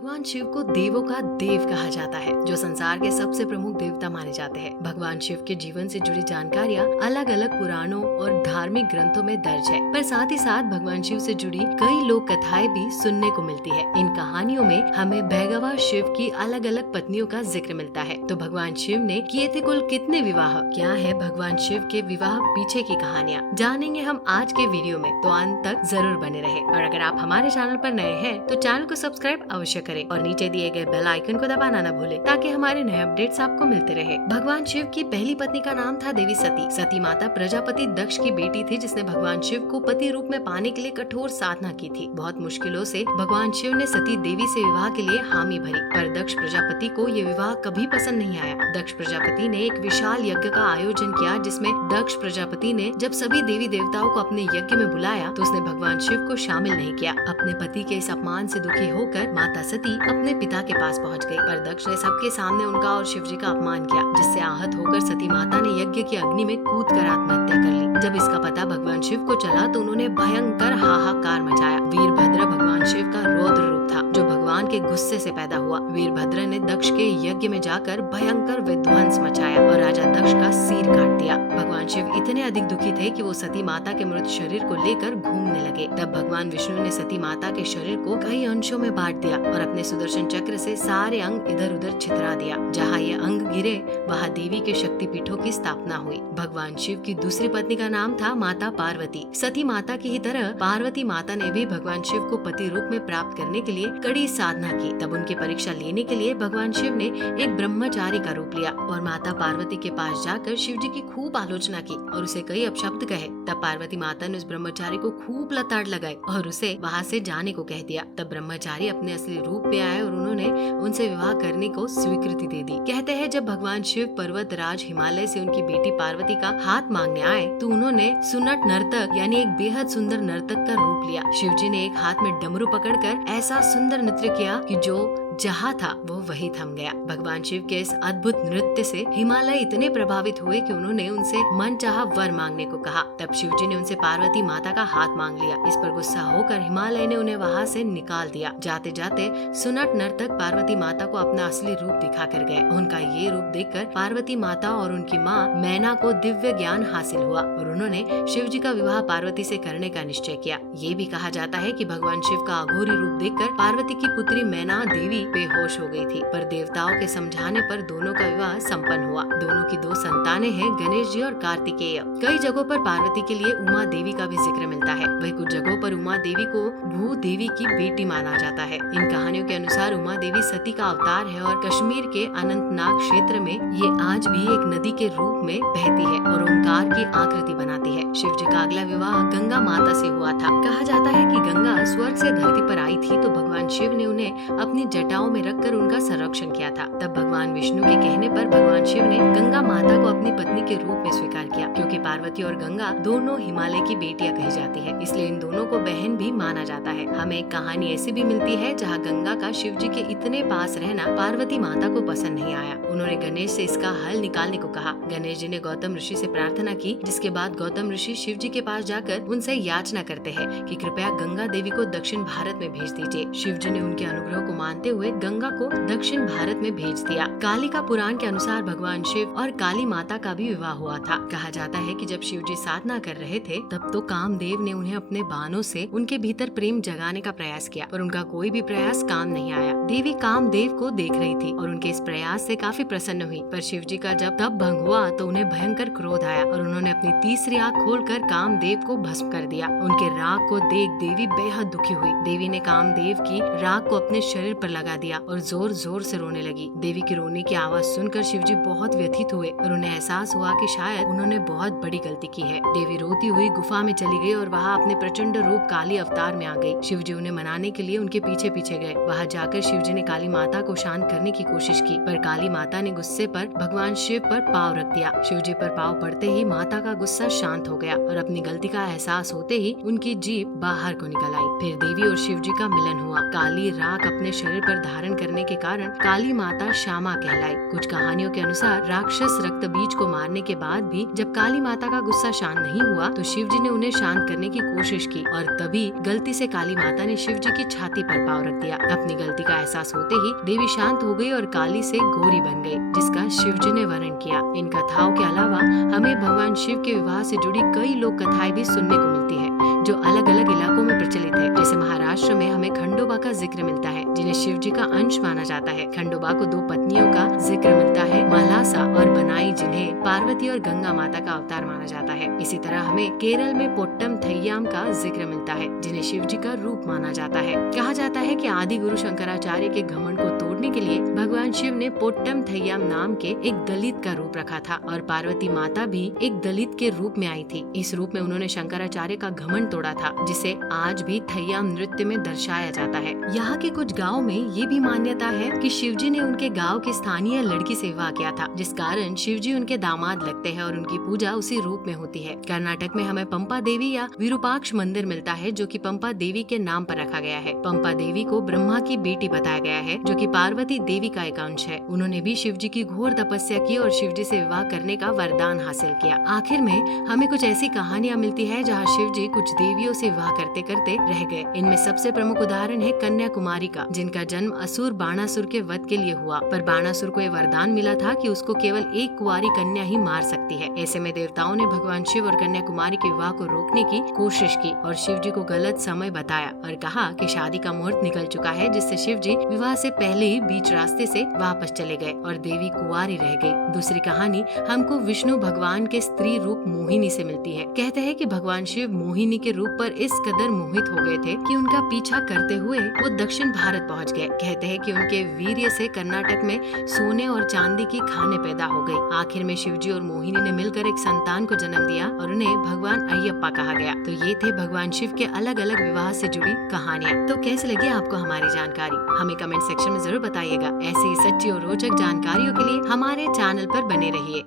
भगवान शिव को देवों का देव कहा जाता है, जो संसार के सबसे प्रमुख देवता माने जाते हैं। भगवान शिव के जीवन से जुड़ी जानकारियाँ अलग अलग पुराणों और धार्मिक ग्रंथों में दर्ज है, पर साथ ही साथ भगवान शिव से जुड़ी कई लोक कथाएं भी सुनने को मिलती है। इन कहानियों में हमें भगवान शिव की अलग अलग पत्नियों का जिक्र मिलता है। तो भगवान शिव ने किए थे कुल कितने विवाह, क्या है भगवान शिव के विवाह पीछे की कहानियाँ, जानेंगे हम आज के वीडियो में, तो अंत तक जरूर बने रहे। और अगर आप हमारे चैनल पर नए हैं तो चैनल को सब्सक्राइब अवश्य करें और नीचे दिए गए बेल आइकन को दबाना न भूलें, ताकि हमारे नए अपडेट्स आपको मिलते रहे। भगवान शिव की पहली पत्नी का नाम था देवी सती। सती माता प्रजापति दक्ष की बेटी थी, जिसने भगवान शिव को पति रूप में पाने के लिए कठोर साधना की थी। बहुत मुश्किलों से भगवान शिव ने सती देवी से विवाह के लिए हामी भरी, पर दक्ष प्रजापति को ये विवाह कभी पसंद नहीं आया। दक्ष प्रजापति ने एक विशाल यज्ञ का आयोजन किया, जिसमें दक्ष प्रजापति ने जब सभी देवी देवताओं को अपने यज्ञ में बुलाया तो उसने भगवान शिव को शामिल नहीं किया। अपने पति के इस अपमान से दुखी होकर माता सती अपने पिता के पास पहुंच गई, पर दक्ष ने सबके सामने उनका और शिव जी का अपमान किया, जिससे आहत होकर सती माता ने यज्ञ की अग्नि में कूदकर आत्महत्या कर ली। जब इसका पता भगवान शिव को चला तो उन्होंने भयंकर हाहाकार मचाया। वीरभद्र भगवान शिव का रौद्र रूप था, जो भगवान के गुस्से से पैदा हुआ। वीरभद्र ने दक्ष के यज्ञ में जाकर भयंकर विध्वंस मचाया और राजा दक्ष का सिर काट दिया। भगवान शिव इतने अधिक दुखी थे कि वो सती माता के मृत शरीर को लेकर घूमने लगे। तब भगवान विष्णु ने सती माता के शरीर को कई अंशों में बांट दिया और अपने सुदर्शन चक्र से सारे अंग इधर उधर छितरा दिया। जहाँ ये अंग गिरे वहाँ देवी के शक्तिपीठों की स्थापना हुई। भगवान शिव की दूसरी पत्नी का नाम था माता पार्वती। सती माता की ही तरह पार्वती माता ने भी भगवान शिव को पति रूप में प्राप्त करने के लिए कड़ी साधना की। तब उनकी परीक्षा लेने के लिए भगवान शिव ने एक ब्रह्मचारी का रूप लिया और माता पार्वती के पास जाकर शिव जी की खूब आलोचना की और उसे कई अपशब्द कहे। तब पार्वती माता ने उस ब्रह्मचारी को खूब लताड़ लगाई और उसे वहाँ से जाने को कह दिया। तब ब्रह्मचारी अपने असली रूप में आए और उन्होंने उनसे विवाह करने को स्वीकृति दे दी। कहते हैं जब भगवान शिव पर्वत राज हिमालय से उनकी बेटी पार्वती का हाथ मांगने आए तो उन्होंने सुनट नर्तक यानी एक बेहद सुंदर नर्तक का रूप लिया। शिव जी ने एक हाथ में डमरू पकड़कर ऐसा सुंदर नृत्य किया कि जो जहाँ था वो वही थम गया। भगवान शिव के इस अद्भुत नृत्य से हिमालय इतने प्रभावित हुए कि उन्होंने उनसे मनचाहा वर मांगने को कहा। तब शिव जी ने उनसे पार्वती माता का हाथ मांग लिया। इस पर गुस्सा होकर हिमालय ने उन्हें वहाँ से निकाल दिया। जाते जाते सुनट नर्तक पार्वती माता को अपना असली रूप दिखा कर गए। उनका ये रूप देखकर पार्वती माता और उनकी माँ मैना को दिव्य ज्ञान हासिल हुआ और उन्होंने शिव जी का विवाह पार्वती से करने का निश्चय किया। ये भी कहा जाता है कि भगवान शिव का अघोरी रूप देखकर पार्वती की पुत्री मैना देवी बेहोश हो गई थी, पर देवताओं के समझाने पर दोनों का विवाह संपन्न हुआ। दोनों की दो संतानें हैं, गणेश जी और कार्तिकेय। कई जगहों पर पार्वती के लिए उमा देवी का भी जिक्र मिलता है। वहीं कुछ जगहों पर उमा देवी को भू देवी की बेटी माना जाता है। इन कहानियों के अनुसार उमा देवी सती का अवतार है और कश्मीर के अनंतनाग क्षेत्र में ये आज भी एक नदी के रूप में बहती है और ओंकार की आकृति बनाती है। शिव जी का अगला विवाह गंगा माता से हुआ था। कहा जाता है कि गंगा स्वर्ग से धरती पर आई थी तो भगवान शिव ने उन्हें अपनी जटाओं में रखकर उनका संरक्षण किया था। तब भगवान विष्णु के कहने पर भगवान शिव ने गंगा माता को अपनी पत्नी के रूप में स्वीकार किया, क्योंकि पार्वती और गंगा दोनों हिमालय की बेटियां कही जाती है, इसलिए इन दोनों को बहन भी माना जाता है। हमें एक कहानी ऐसी भी मिलती है जहाँ गंगा का शिव जी के इतने पास रहना पार्वती माता को पसंद नहीं आया। उन्होंने गणेश से इसका हल निकालने को कहा। गणेश जी ने गौतम ऋषि से प्रार्थना की, जिसके बाद गौतम ऋषि शिव जी के पास जाकर उनसे याचना करते हैं कि कृपया गंगा देवी को दक्षिण भारत में भेज दीजिए। शिव जी ने उनके अनुग्रह को मानते हुए गंगा को दक्षिण भारत में भेज दिया। कालिका पुराण के अनुसार भगवान शिव और काली माता का भी विवाह हुआ था। कहा जाता है कि जब शिव जी साधना कर रहे थे तब तो कामदेव ने उन्हें अपने बाणों से उनके भीतर प्रेम जगाने का प्रयास किया, पर उनका कोई भी प्रयास काम नहीं आया। देवी कामदेव को देख रही थी और उनके इस प्रयास से काफी प्रसन्न हुई, पर शिव जी का जब तप भंग हुआ तो उन्हें भयंकर क्रोध आया और उन्होंने अपनी तीसरी आँख खोलकर कामदेव को भस्म कर दिया। उनके राग को देख देवी बेहद दुखी हुई। देवी ने कामदेव की राग को अपने शरीर पर लगा दिया और जोर जोर से रोने लगी। देवी की रोने की आवाज सुनकर शिव जी बहुत व्यथित हुए और उन्हें एहसास हुआ कि शायद उन्होंने बहुत बड़ी गलती की है। देवी रोती हुई गुफा में चली गई और वहाँ अपने प्रचंड रूप काली अवतार में आ गई। शिव जी उन्हें मनाने के लिए उनके पीछे पीछे गए। वहाँ जाकर शिव जी ने काली माता को शांत करने की कोशिश की, पर काली माता ने गुस्से पर भगवान शिव पर पाँव रख दिया। शिव जी पर पाँव पड़ते ही माता का गुस्सा शांत हो गया और अपनी गलती का एहसास होते ही उनकी जीभ बाहर को निकल आई। फिर देवी और शिव जी का मिलन हुआ। काली राख अपने शरीर शरीर पर धारण करने के कारण काली माता श्यामा कहलाई। कुछ कहानियों के अनुसार राक्षस रक्त बीज को मारने के बाद भी जब काली माता का गुस्सा शांत नहीं हुआ तो शिव जी ने उन्हें शांत करने की कोशिश की और तभी गलती से काली माता ने शिव जी की छाती पर पाँव रख दिया। अपनी गलती का एहसास होते ही देवी शांत हो गई और काली से गौरी बन गई, जिसका शिव जी ने वर्णन किया। इन कथाओं के अलावा हमें भगवान शिव के विवाह से जुड़ी कई लोक कथाएं भी सुनने को मिलती है जो अलग अलग इलाकों में प्रचलित है। जैसे महाराष्ट्र में हमें खंडोबा का जिक्र मिलता है जिन्हें शिव जी का अंश माना जाता है। खंडोबा को 2 पत्नियों का जिक्र मिलता है, मलासा और बनाई, जिन्हें पार्वती और गंगा माता का अवतार माना जाता है। इसी तरह हमें केरल में पोट्टम थैयाम का जिक्र मिलता है जिन्हें शिव जी का रूप माना जाता है। कहा जाता है कि आदि गुरु शंकराचार्य के घमंड को तोड़ने के लिए भगवान शिव ने पोट्टम थैयाम नाम के एक दलित का रूप रखा था और पार्वती माता भी एक दलित के रूप में आई थी। इस रूप में उन्होंने शंकराचार्य का घमंड तोड़ा था, जिसे आज भी थैयाम नृत्य में दर्शाया जाता है। यहाँ के कुछ गाँव में ये भी मान्यता है कि शिव जी ने उनके गाँव की स्थानीय लड़की से विवाह किया था, जिस कारण शिव जी उनके दामाद लगते हैं और उनकी पूजा उसी रूप में होती है। कर्नाटक में हमें पंपा देवी या विरूपाक्ष मंदिर मिलता है जो कि पंपा देवी के नाम पर रखा गया है। पंपा देवी को ब्रह्मा की बेटी बताया गया है जो कि पार्वती देवी का एक अंश है। उन्होंने भी शिव जी की घोर तपस्या की और शिव जी से विवाह करने का वरदान हासिल किया। आखिर में हमें कुछ ऐसी कहानियाँ मिलती है जहाँ शिव जी कुछ देवियों से विवाह करते करते रह गए। इनमें सबसे प्रमुख उदाहरण है कन्याकुमारी का, जिनका जन्म असुर बाणासुर के वध के लिए हुआ, पर बाणासुर को यह वरदान मिला था कि उसको केवल एक कुंवारी कन्या ही मार सकती है। ऐसे में देवताओं ने भगवान शिव और कन्याकुमारी के विवाह को रोकने की कोशिश की और शिव जी को गलत समय बताया और कहा कि शादी का मुहूर्त निकल चुका है, जिससे शिव जी विवाह से पहले ही बीच रास्ते से वापस चले गए और देवी कुंवारी रह गई। दूसरी कहानी हमको विष्णु भगवान के स्त्री रूप मोहिनी से मिलती है। कहते हैं कि भगवान शिव मोहिनी के रूप पर इस कदर मोहित हो गए थे कि उनका पीछा करते हुए वो दक्षिण भारत पहुंच गए। कहते हैं कि उनके वीर्य से कर्नाटक में सोने और चांदी की खाने पैदा हो गई। आखिर में शिव जी और मोहिनी ने मिलकर एक संतान को जन्म दिया और उन्हें भगवान अयप्पा कहा गया। तो ये थे भगवान शिव के अलग अलग विवाह से जुड़ी कहानियाँ। तो कैसे लगी आपको हमारी जानकारी? हमें कमेंट सेक्शन में जरूर बताइएगा। ऐसी सच्ची और रोचक जानकारियों के लिए हमारे चैनल पर बने रहिए।